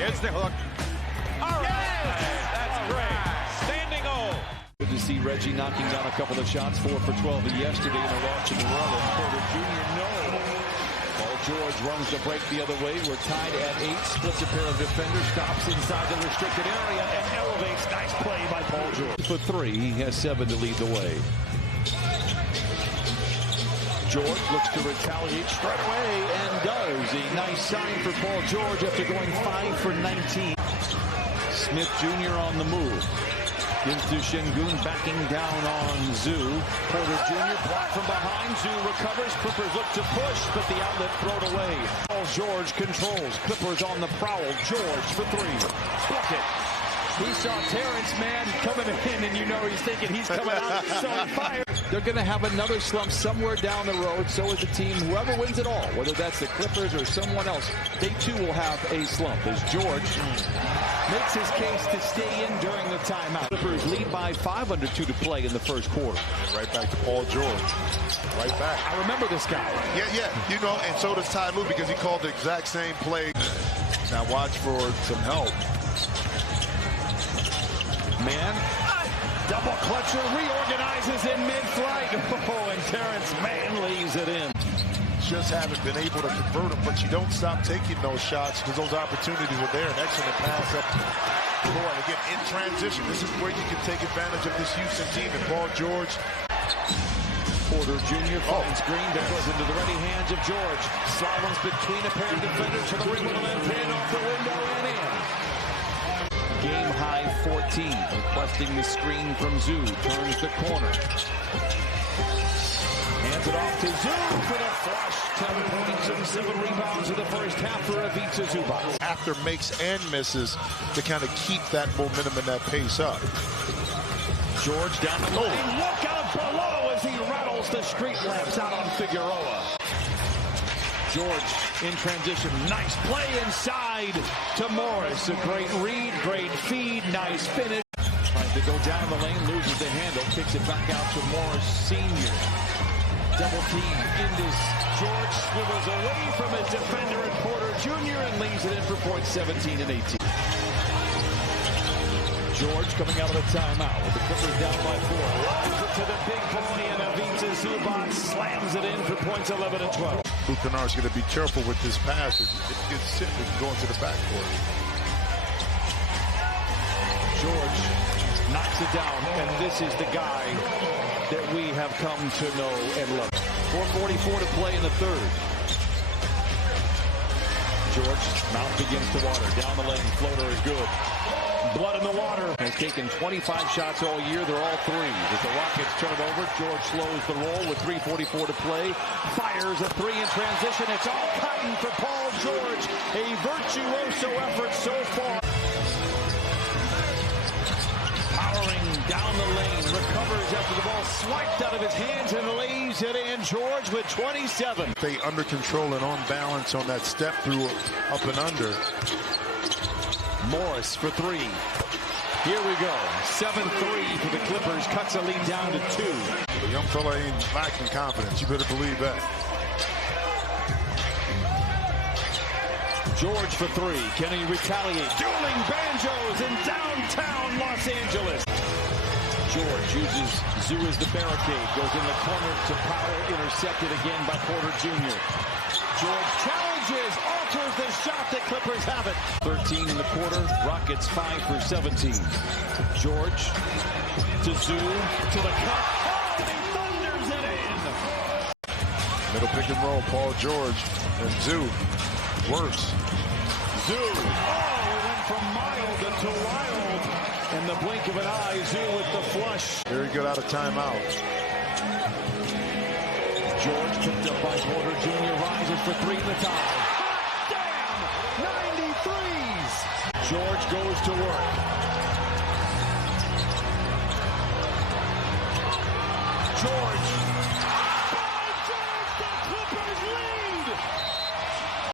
Here's the hook. All right. That's great. Standing O. Good to see Reggie knocking down a couple of shots, 4 for 12 yesterday in a loss to New Orleans. Porter Jr. no. Paul George runs the break the other way. We're tied at 8. Splits a pair of defenders. Stops inside the restricted area and elevates. Nice play by Paul George. For 3, he has 7 to lead the way. George looks to retaliate straight away and does. A nice sign for Paul George after going 5 for 19. Smith Jr. on the move. Gives to Şengün, backing down on Zhu. Porter Jr. blocked from behind. Zhu recovers. Clippers look to push, but the outlet thrown away. Paul George controls. Clippers on the prowl. George for 3. Bucket. He saw Terrence Mann coming in, and you know he's thinking he's coming out, so he fired. They're going to have another slump somewhere down the road. So is the team. Whoever wins it all, whether that's the Clippers or someone else, they too will have a slump. As George makes his case to stay in during the timeout. Clippers lead by 5 under 2 to play in the first quarter. And right back to Paul George. Right back. I remember this guy. Yeah. You know, and so does Ty Lue because he called the exact same play. Now watch for some help. Man, double clutcher, reorganizes in mid-flight. Oh, and Terrence Mann leaves it in. Just haven't been able to convert them, but you don't stop taking those shots because those opportunities are there. An excellent pass up court. Again, in transition, this is where you can take advantage of this Houston team. And Paul George. Porter Jr. finds Green, that goes into the ready hands of George. Slaloms between a pair of defenders to the rim with a left hand off the window and in. Game high 14, requesting the screen from Zhu. Turns the corner. Hands it off to Zhu for the flush. 10 points and 7 rebounds in the first half for Ivica Zubac. After makes and misses to kind of keep that momentum and that pace up. George down the lane. Look out below as he rattles the street lamps out on Figueroa. George in transition. Nice play inside to Morris. A great read, great feed, nice finish. Trying to go down the lane, loses the handle, kicks it back out to Morris Sr. Double team into George, swivels away from his defender and Porter Jr. and leaves it in for points 17 and 18. George coming out of the timeout with the Clippers down by 4. Lines it to the big boy and Ivica Zubac slams it in for points 11 and 12. Buchanan's going to be careful with this pass. If it gets sit, we can go into the backcourt. George knocks it down, and this is the guy that we have come to know and love. 4:44 to play in the third. George, mouth begins to water. Down the lane, floater is good. Blood in the water. Has taken 25 shots all year. They're all 3. As the Rockets turn it over, George slows the roll with 3:44 to play. Fires a 3 in transition. It's all cotton for Paul George. A virtuoso effort so far. Powering down the lane. Recovers after the ball swiped out of his hands and lays it in. George with 27. They under control and on balance on that step through up and under. Morris for 3. Here we go. 7-3 for the Clippers. Cuts a lead down to 2. The young fella ain't lacking confidence. You better believe that. George for 3. Can he retaliate? Dueling banjos in downtown Los Angeles. George uses Zhu as the barricade. Goes in the corner to Powell. Intercepted again by Porter Jr. George challenges, alters the shot. The Clippers have it. 13 in the quarter. Rockets 5 for 17. George to Zhu to the cup. Oh, he thunders it in. Middle pick and roll. Paul George and Zhu. Worse. Zhu. Oh, it went from mild to wild. In the blink of an eye, Zhu with the flush. Very good out of timeout. George picked up by Porter Jr. Rises for 3 in the tie. Hot damn! 93s! George goes to work. George